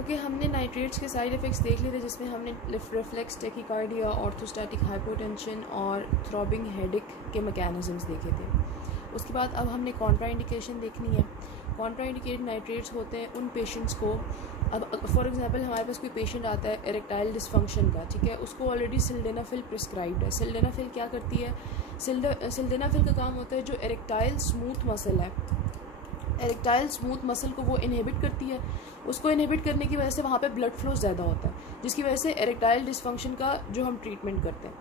Okay, हमने nitrates के side effects देख लिए थे, जिसमें हमने रिफ्लेक्स टैकीकार्डिया, ऑर्थोस्टैटिक हाइपोटेंशन और थ्रॉबिंग हेडेक के मैकेनिज़म्स देखे थे। उसके बाद अब हमने कॉन्ट्राइंडिकेशन देखनी है। कॉन्ट्राइंडिकेटेड नाइट्रेट्स होते हैं उन पेशेंट्स को, अब फॉर एग्जांपल हमारे पास कोई पेशेंट आता है इरेक्टाइल डिसफंक्शन का, ठीक है, उसको ऑलरेडी सिल्डेनाफिल प्रिस्क्राइब्ड है। सिल्डेनाफिल क्या करती है? सिल्डेनाफिल का काम होता है जो इरेक्टाइल स्मूथ मसल है, इरेक्टाइल स्मूथ मसल को वो इनहिबिट करती है। उसको इनहिबिट करने की वजह से वहाँ पे ब्लड फ्लो ज़्यादा होता है, जिसकी वजह से इरेक्टाइल डिसफंक्शन का जो हम ट्रीटमेंट करते हैं।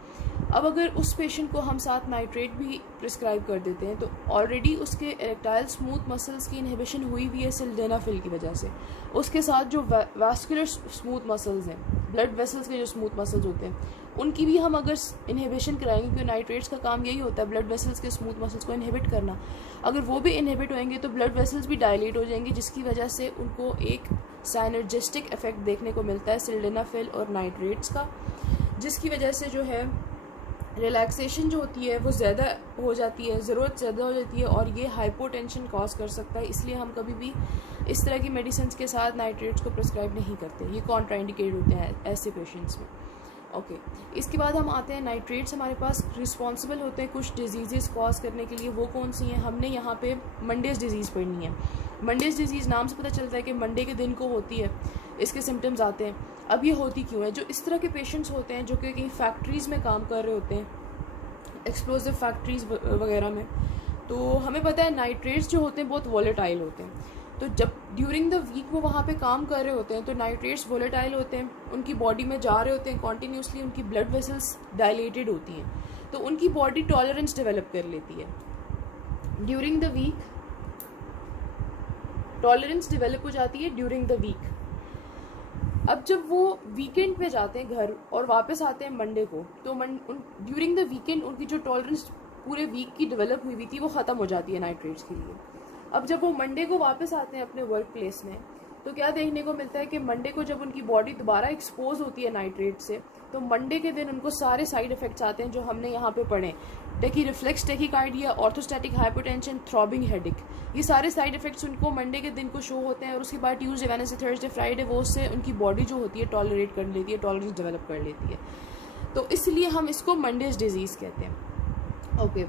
अब अगर उस पेशेंट को हम साथ नाइट्रेट भी प्रिस्क्राइब कर देते हैं तो ऑलरेडी उसके इरेक्टाइल स्मूथ मसल्स की इनहिबिशन हुई हुई है सिल्डेनाफिल की वजह से। उसके साथ जो वास्कुलर स्मूथ मसल्स हैं, ब्लड वेसल्स के जो स्मूथ मसल्स होते हैं, उनकी भी हम अगर इनहिबिशन कराएंगे, क्योंकि नाइट्रेट्स का काम यही होता है ब्लड वेसल्स के स्मूथ मसल्स को इनहिबिट करना। अगर वो भी इनहिबिट होंगे तो ब्लड वेसल्स भी डायलेट हो जाएंगे, जिसकी वजह से उनको एक साइनर्जिस्टिक इफेक्ट देखने को मिलता है सिल्डेनाफिल और नाइट्रेट्स का, जिसकी वजह से जो है रिलैक्सेशन जो होती है वो ज़्यादा हो जाती है, ज़रूरत ज़्यादा हो जाती है, और ये हाइपोटेंशन कॉज कर सकता है। इसलिए हम कभी भी इस तरह की मेडिसिन के साथ नाइट्रेट्स को प्रिस्क्राइब नहीं करते, ये कॉन्ट्राइंडिकेट होते हैं ऐसे पेशेंट्स में। ओके, इसके बाद हम आते हैं नाइट्रेट्स हमारे पास रिस्पॉन्सिबल होते हैं कुछ डिजीज़ कॉज करने के लिए। वो कौन सी हैं? हमने यहाँ पे मंडेज डिजीज़ पढ़नी है। मंडेज डिजीज़ नाम से पता चलता है कि मंडे के दिन को होती है, इसके सिम्टम्स आते हैं। अब ये होती क्यों है? जो इस तरह के पेशेंट्स होते हैं जो कि कहीं फैक्ट्रीज़ में काम कर रहे होते हैं, एक्सप्लोजिव फैक्ट्रीज़ वगैरह में, तो हमें पता है नाइट्रेट्स जो होते हैं बहुत वॉलेटाइल होते हैं। तो जब ड्यूरिंग द वीक वो वहाँ पे काम कर रहे होते हैं तो नाइट्रेट्स वॉलेटाइल होते हैं, उनकी बॉडी में जा रहे होते हैं कॉन्टीन्यूसली, उनकी ब्लड वेसल्स डायलेटेड होती हैं, तो उनकी बॉडी टॉलरेंस डेवलप कर लेती है। During the week tolerance develop हो जाती है ड्यूरिंग द वीक। अब जब वो वीकेंड पे जाते हैं घर और वापस आते हैं मंडे को, तो ड्यूरिंग द वीकेंड उनकी जो टॉलरेंस पूरे वीक की डेवलप हुई थी वो ख़त्म हो जाती है नाइट्रेट्स के लिए। अब जब वो मंडे को वापस आते हैं अपने वर्क प्लेस में, तो क्या देखने को मिलता है कि मंडे को जब उनकी बॉडी दोबारा एक्सपोज होती है नाइट्रेट से, तो मंडे के दिन उनको सारे साइड इफेक्ट्स आते हैं जो हमने यहाँ पे पढ़े। Reflex tachycardia, orthostatic hypotension, throbbing headache, ये सारे साइड इफेक्ट्स उनको मंडे के दिन को शो होते हैं। और उसके बाद ट्यूसडे, वेडनेसडे, थर्सडे, फ्राइडे वो उससे उनकी बॉडी जो होती है टॉलरेट कर लेती है, टॉलरेंस डेवलप कर लेती है। तो इसलिए हम इसको मंडेज डिजीज़ कहते हैं। ओके,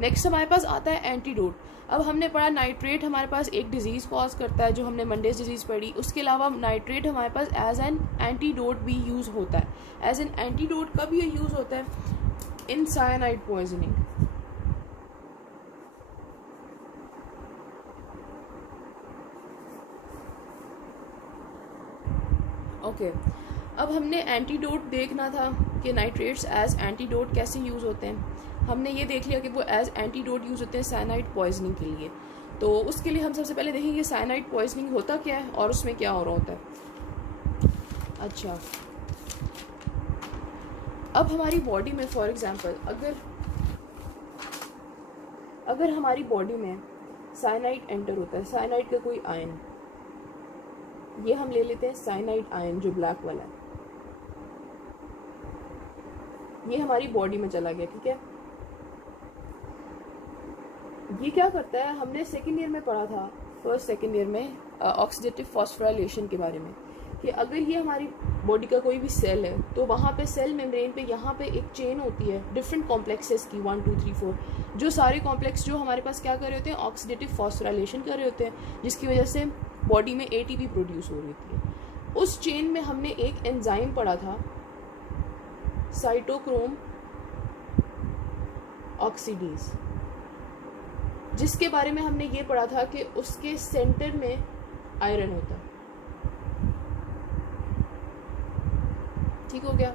नेक्स्ट हमारे पास आता है एंटीडोट। अब हमने पढ़ा नाइट्रेट हमारे पास एक डिजीज़ कॉज करता है जो हमने मंडेज डिजीज़ पढ़ी। उसके अलावा नाइट्रेट हमारे पास एज एन एंटीडोट भी यूज़ होता है। एज एन एंटीडोट कब ये यूज़ होता है? इन साइनाइड पॉइजनिंग। ओके, अब हमने एंटीडोट देखना था कि नाइट्रेट्स एज एंटीडोट कैसे यूज़ होते हैं। हमने ये देख लिया कि वो एज एंटीडोट यूज़ होते हैं साइनाइड पॉइजनिंग के लिए। तो उसके लिए हम सबसे पहले देखेंगे साइनाइड पॉइजनिंग होता क्या है और उसमें क्या हो रहा होता है। अच्छा, अब हमारी बॉडी में फॉर एग्जांपल अगर हमारी बॉडी में साइनाइड एंटर होता है, साइनाइड का कोई आयन, ये हम ले लेते हैं साइनाइड आयन जो ब्लैक वाला है, ये हमारी बॉडी में चला गया, ठीक है। ये क्या करता है? हमने सेकेंड ईयर में पढ़ा था, फर्स्ट सेकेंड ईयर में ऑक्सीडेटिव फॉस्फोराइलेशन के बारे में, कि अगर ये हमारी बॉडी का कोई भी सेल है तो वहाँ पे सेल मेम्ब्रेन पे यहाँ पे एक चेन होती है डिफरेंट कॉम्प्लेक्सेस की, 1 2 3 4, जो सारे कॉम्प्लेक्स जो हमारे पास क्या कर रहे होते हैं? ऑक्सीडेटिव फॉस्फोराइलेशन कर रहे होते हैं, जिसकी वजह से बॉडी में एटीपी प्रोड्यूस हो रही होती है। उस चेन में हमने एक एंजाइम पढ़ा था, साइटोक्रोम ऑक्सीडेज, जिसके बारे में हमने ये पढ़ा था कि उसके सेंटर में आयरन होता है। ठीक हो गया।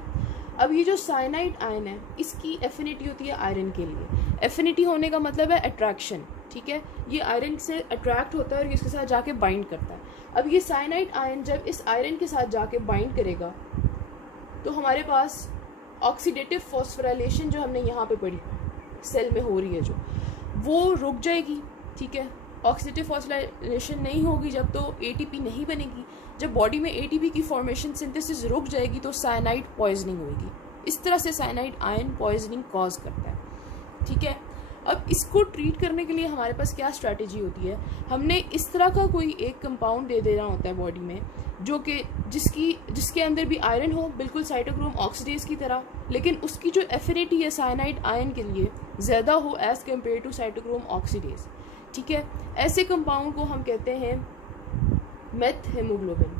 अब ये जो साइनाइड आयन है इसकी एफिनिटी होती है आयरन के लिए। एफिनिटी होने का मतलब है अट्रैक्शन, ठीक है। ये आयरन से अट्रैक्ट होता है और इसके साथ जाके बाइंड करता है। अब ये साइनाइड आयन जब इस आयरन के साथ जाके बाइंड करेगा तो हमारे पास ऑक्सीडेटिव फॉस्फोराइलेशन जो हमने यहाँ पे पढ़ी सेल में हो रही है जो, वो रुक जाएगी, ठीक है। ऑक्सीडेटिव फॉस्फोराइलेशन नहीं होगी जब तो एटीपी नहीं बनेगी। जब बॉडी में एटीपी की फॉर्मेशन सिंथेसिस रुक जाएगी तो साइनाइड पॉइजनिंग होगी। इस तरह से साइनाइड आयन पॉइजनिंग कॉज करता है, ठीक है। अब इसको ट्रीट करने के लिए हमारे पास क्या स्ट्रैटेजी होती है, हमने इस तरह का कोई एक कंपाउंड दे देना होता है बॉडी में जो कि जिसके अंदर भी आयरन हो, बिल्कुल साइटोक्रोम ऑक्सीडेज की तरह, लेकिन उसकी जो एफिनिटी है साइनाइड आयन के लिए ज़्यादा हो as compare to cytochrome oxidase. ठीक है, ऐसे कंपाउंड को हम कहते हैं मेथ हेमोग्लोबिन।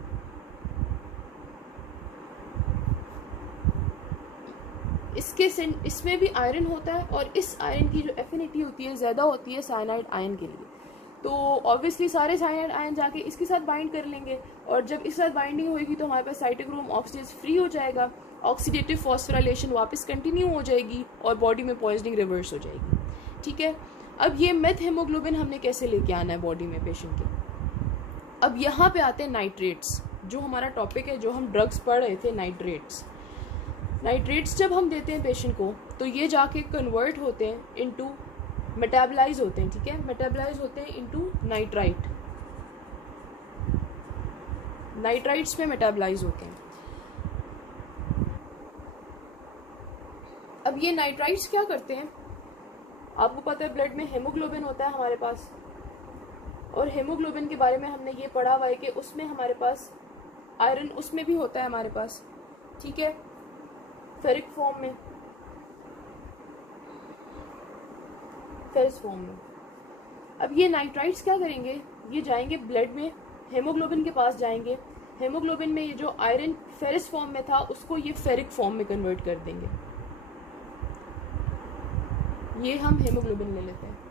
इसमें भी आयरन होता है और इस आयरन की जो एफिनिटी होती है ज़्यादा होती है साइनाइड आयन के लिए। तो ऑब्वियसली सारे साइनाइड आयन जाके इसके साथ बाइंड कर लेंगे और जब इस साथ बाइंडिंग होगी तो हमारे पास साइटोक्रोम ऑक्सीडेज फ्री हो जाएगा, ऑक्सीडेटिव फॉस्फोराइलेशन वापस कंटिन्यू हो जाएगी और बॉडी में पॉइजनिंग रिवर्स हो जाएगी। ठीक है, अब ये मेथ हेमोग्लोबिन हमने कैसे लेके आना है बॉडी में पेशेंट के। अब यहाँ पे आते हैं नाइट्रेट्स, जो हमारा टॉपिक है, जो हम ड्रग्स पढ़ रहे थे, नाइट्रेट्स। नाइट्रेट्स जब हम देते हैं पेशेंट को तो ये जाके कन्वर्ट होते हैं इनटू, मेटाबलाइज होते हैं। ठीक है, मेटाबलाइज होते हैं इनटू नाइट्राइट, नाइट्राइट्स में मेटाबलाइज होते हैं। अब ये नाइट्राइट्स क्या करते हैं, आपको पता है ब्लड में हेमोग्लोबिन होता है हमारे पास, और हेमोग्लोबिन के बारे में हमने ये पढ़ा हुआ है कि उसमें हमारे पास आयरन उसमें भी होता है हमारे पास। ठीक है, फेरिक फॉर्म में, फेरस फॉर्म में। अब ये नाइट्राइट्स क्या करेंगे, ये जाएंगे ब्लड में, हेमोग्लोबिन के पास जाएंगे, हेमोग्लोबिन में ये जो आयरन फेरस फॉर्म में था उसको ये फेरिक फॉर्म में कन्वर्ट कर देंगे। ये हम हेमोग्लोबिन ले लेते हैं।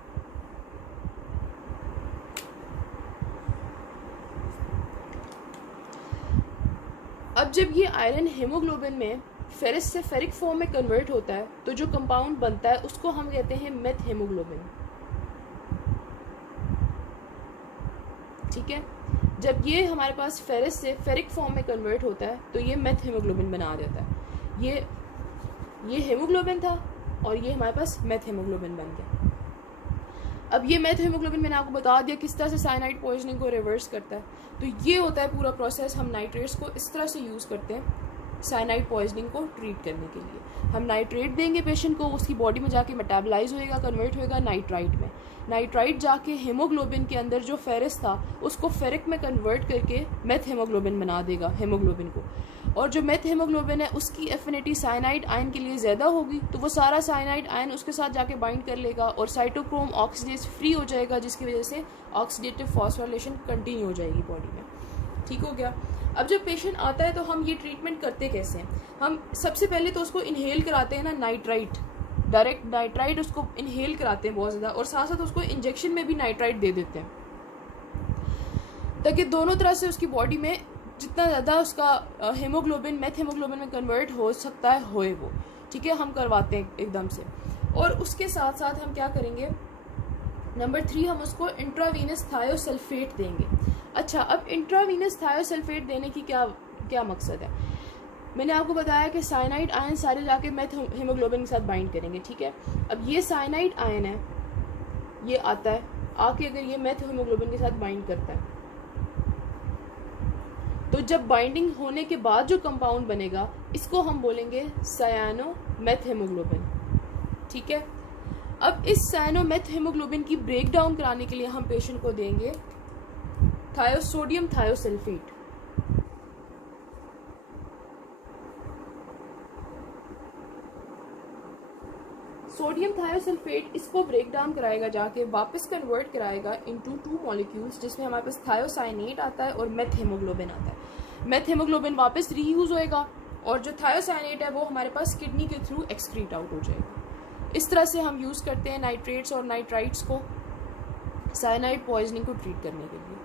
अब जब ये आयरन हेमोग्लोबिन में फेरस से फेरिक फॉर्म में कन्वर्ट होता है तो जो कंपाउंड बनता है उसको हम कहते हैं मेथ हेमोग्लोबिन। ठीक है, जब ये हमारे पास फेरस से फेरिक फॉर्म में कन्वर्ट होता है तो ये मेथ हेमोग्लोबिन बना देता है। ये हेमोग्लोबिन था और ये हमारे पास मेथ हेमोग्लोबिन बन गया। अब ये मेथ हेमोग्लोबिन मैंने आपको बता दिया किस तरह से साइनाइड पॉइजनिंग को रिवर्स करता है। तो ये होता है पूरा प्रोसेस, हम नाइट्रेट्स को इस तरह से यूज़ करते हैं साइनाइड पॉइजनिंग को ट्रीट करने के लिए। हम नाइट्रेट देंगे पेशेंट को, उसकी बॉडी में जाके मेटाबलाइज होएगा, कन्वर्ट होएगा नाइट्राइट में। नाइट्राइट जाके हेमोग्लोबिन के अंदर जो फेरस था उसको फेरिक में कन्वर्ट करके मेथ हेमोग्लोबिन बना देगा हेमोग्लोबिन को। और जो मेथ हेमोग्लोबिन है उसकी एफिनिटी साइनाइड आयन के लिए ज़्यादा होगी तो वो सारा साइनाइड आयन उसके साथ जाके बाइंड कर लेगा और साइटोक्रोम ऑक्सीडेज फ्री हो जाएगा, जिसकी वजह से ऑक्सीडेटिव फॉस्फोराइलेशन कंटिन्यू हो जाएगी बॉडी में। ठीक हो गया। अब जब पेशेंट आता है तो हम ये ट्रीटमेंट करते कैसे हैं, हम सबसे पहले तो उसको इनहेल कराते हैं ना नाइट्राइट, डायरेक्ट नाइट्राइट उसको इनहेल कराते हैं बहुत ज़्यादा, और साथ साथ उसको इंजेक्शन में भी नाइट्राइट दे देते हैं ताकि दोनों तरह से उसकी बॉडी में जितना ज़्यादा उसका हेमोग्लोबिन मेथ हेमोग्लोबिन में कन्वर्ट हो सकता है होए वो। ठीक है, हम करवाते हैं एकदम से। और उसके साथ साथ हम क्या करेंगे, नंबर 3 हम उसको इंट्रावीनस थायोसल्फेट देंगे। अच्छा, अब इंट्रावीनस थायोसल्फेट देने की क्या मकसद है, मैंने आपको बताया कि साइनाइड आयन सारे जाके मेथ हेमोग्लोबिन के साथ बाइंड करेंगे। ठीक है, अब ये साइनाइड आयन है, ये आता है आके अगर ये मेथ हेमोग्लोबिन के साथ बाइंड करता है तो जब बाइंडिंग होने के बाद जो कंपाउंड बनेगा इसको हम बोलेंगे सायानो मेथ हेमोग्लोबिन। ठीक है, अब इस सायानो मेथ हेमोग्लोबिन की ब्रेक डाउन कराने के लिए हम पेशेंट को देंगे सोडियम थायोसल्फेट। सोडियम थायोसल्फेट इसको ब्रेक डाउन कराएगा, जाके वापस कन्वर्ट कराएगा इनटू 2 मॉलिक्यूल्स जिसमें हमारे पास थायोसाइनेट आता है और मेथ हेमोग्लोबिन आता है। मेथ हेमोग्लोबिन वापस रीयूज होएगा और जो थायोसाइनेट है वो हमारे पास किडनी के थ्रू एक्सक्रीट आउट हो जाएगा। इस तरह से हम यूज़ करते हैं नाइट्रेट्स और नाइट्राइट्स को साइनाइड पॉइजनिंग को ट्रीट करने के लिए।